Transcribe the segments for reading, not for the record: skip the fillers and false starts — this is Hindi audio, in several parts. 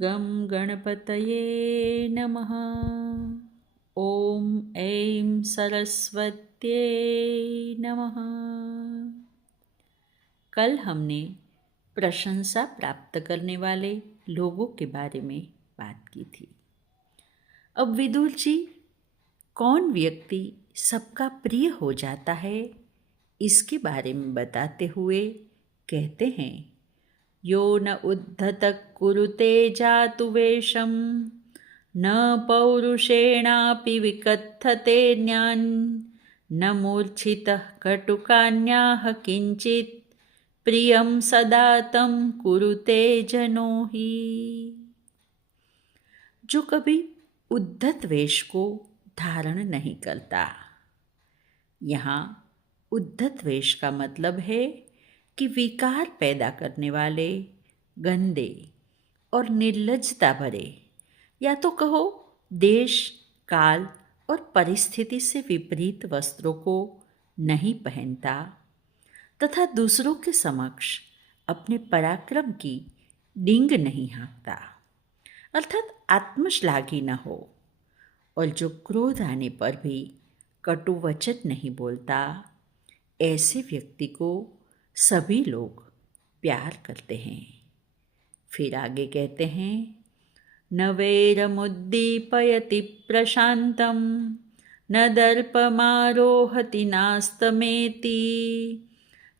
गं गणपतये नमः। ॐ ऐं सरस्वत्यै नमः। कल हमने प्रशंसा प्राप्त करने वाले लोगों के बारे में बात की थी। अब विदुर जी, कौन व्यक्ति सबका प्रिय हो जाता है, इसके बारे में बताते हुए कहते हैं, यो न उद्धत कुरुते जातु वेशम न पौरुषेणापि विकथते न्यान् न मूर्छितः कटुकान्याः किंचित् प्रियं सदा तं कुरुते जनो ही। जो कभी उद्धत वेश को धारण नहीं करता। यहाँ उद्धत वेश का मतलब है कि विकार पैदा करने वाले, गंदे और निर्लज्जता भरे, या तो कहो देश, काल और परिस्थिति से विपरीत वस्त्रों को नहीं पहनता तथा दूसरों के समक्ष अपने पराक्रम की डींग नहीं हाँकता, अर्थात आत्मश्लाघी न हो, और जो क्रोध आने पर भी कटु वचन नहीं बोलता, ऐसे व्यक्ति को सभी लोग प्यार करते हैं। फिर आगे कहते हैं, न वैरमुद्दीपयति प्रशांतम न दर्पमारोहति नास्तमेति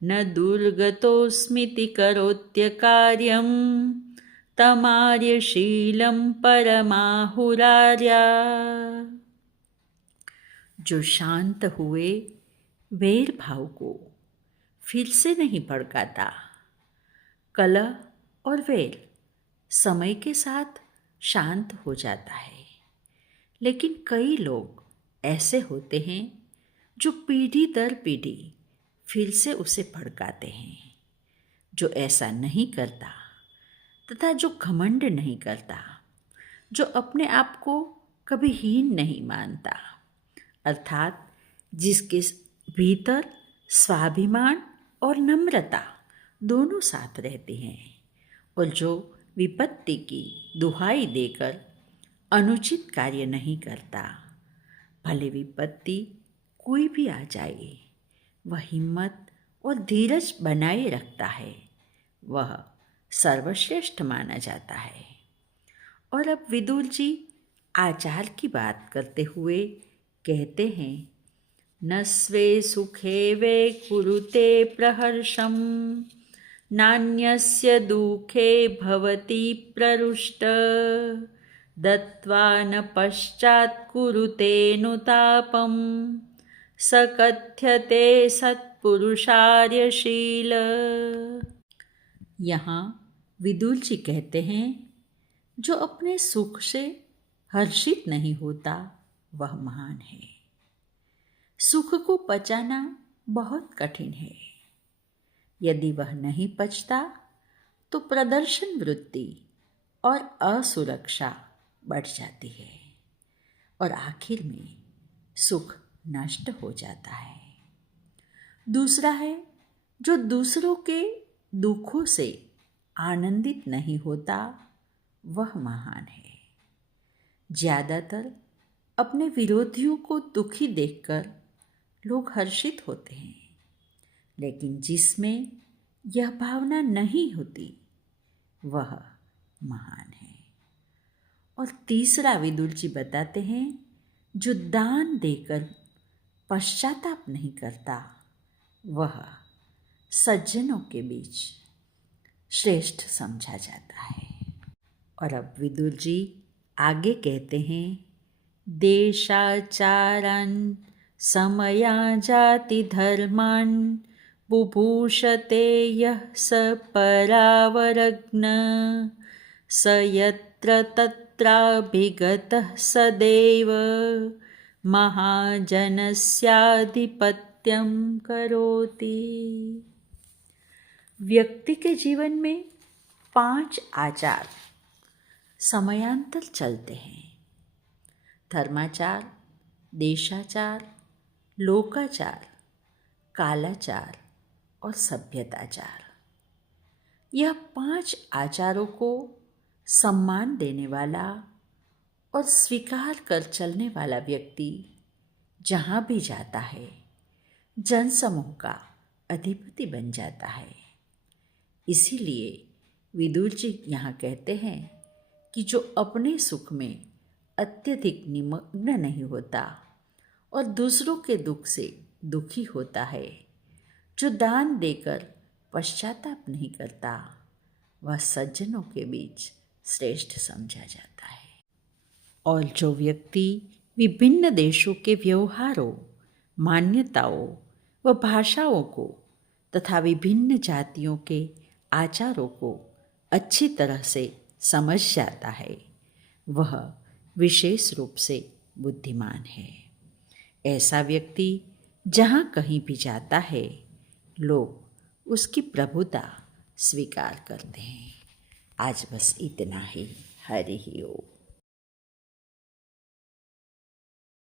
न दुर्गतोस्मिति करोत्य कार्यम तमार्यशीलं परमाहुरार्या। जो शांत हुए वैर भाव को फिर से नहीं भड़काता। कलह और वैर समय के साथ शांत हो जाता है, लेकिन कई लोग ऐसे होते हैं जो पीढ़ी दर पीढ़ी फिर से उसे भड़काते हैं। जो ऐसा नहीं करता तथा जो घमंड नहीं करता, जो अपने आप को कभी हीन नहीं मानता, अर्थात जिसके भीतर स्वाभिमान और नम्रता दोनों साथ रहते हैं, और जो विपत्ति की दुहाई देकर अनुचित कार्य नहीं करता। भले विपत्ति कोई भी आ जाए, वह हिम्मत और धीरज बनाए रखता है, वह सर्वश्रेष्ठ माना जाता है। और अब विदुर जी आचार की बात करते हुए कहते हैं, न स्वे सुखे वे कुरुते प्रहर्षम नान्यस्य दुःखे भवति प्ररुष्ट दत्वा न पश्चात् कुरुतेऽनुतापं स कथ्यते सत्पुरुषार्यशील। यहाँ विदुर जी कहते हैं, जो अपने सुख से हर्षित नहीं होता वह महान है। सुख को पचाना बहुत कठिन है। यदि वह नहीं पचता तो प्रदर्शन वृत्ति और असुरक्षा बढ़ जाती है, और आखिर में सुख नष्ट हो जाता है। दूसरा है, जो दूसरों के दुखों से आनंदित नहीं होता वह महान है। ज़्यादातर अपने विरोधियों को दुखी देखकर लोग हर्षित होते हैं, लेकिन जिसमें यह भावना नहीं होती वह महान है। और तीसरा विदुर जी बताते हैं, जो दान देकर पश्चाताप नहीं करता वह सज्जनों के बीच श्रेष्ठ समझा जाता है। और अब विदुर जी आगे कहते हैं, देशाचारान् समया जाति धर्मान् बुभूषते यः स परावरग्न स यत्र तत्राभिगतः सदैव महाजनस्याधिपत्यं करोति। व्यक्ति के जीवन में 5 आचार समयांतर चलते हैं: धर्माचार, देशाचार, लोकाचार, कालाचार और सभ्यताचार। यह 5 आचारों को सम्मान देने वाला और स्वीकार कर चलने वाला व्यक्ति जहाँ भी जाता है जनसमूह का अधिपति बन जाता है। इसीलिए विदुर जी यहाँ कहते हैं कि जो अपने सुख में अत्यधिक निमग्न नहीं होता और दूसरों के दुख से दुखी होता है, जो दान देकर पश्चाताप नहीं करता, वह सज्जनों के बीच श्रेष्ठ समझा जाता है। और जो व्यक्ति विभिन्न देशों के व्यवहारों, मान्यताओं व भाषाओं को तथा विभिन्न जातियों के आचारों को अच्छी तरह से समझ जाता है, वह विशेष रूप से बुद्धिमान है। ऐसा व्यक्ति जहाँ कहीं भी जाता है, लोग उसकी प्रभुता स्वीकार करते हैं। आज बस इतना ही। हरि ओम।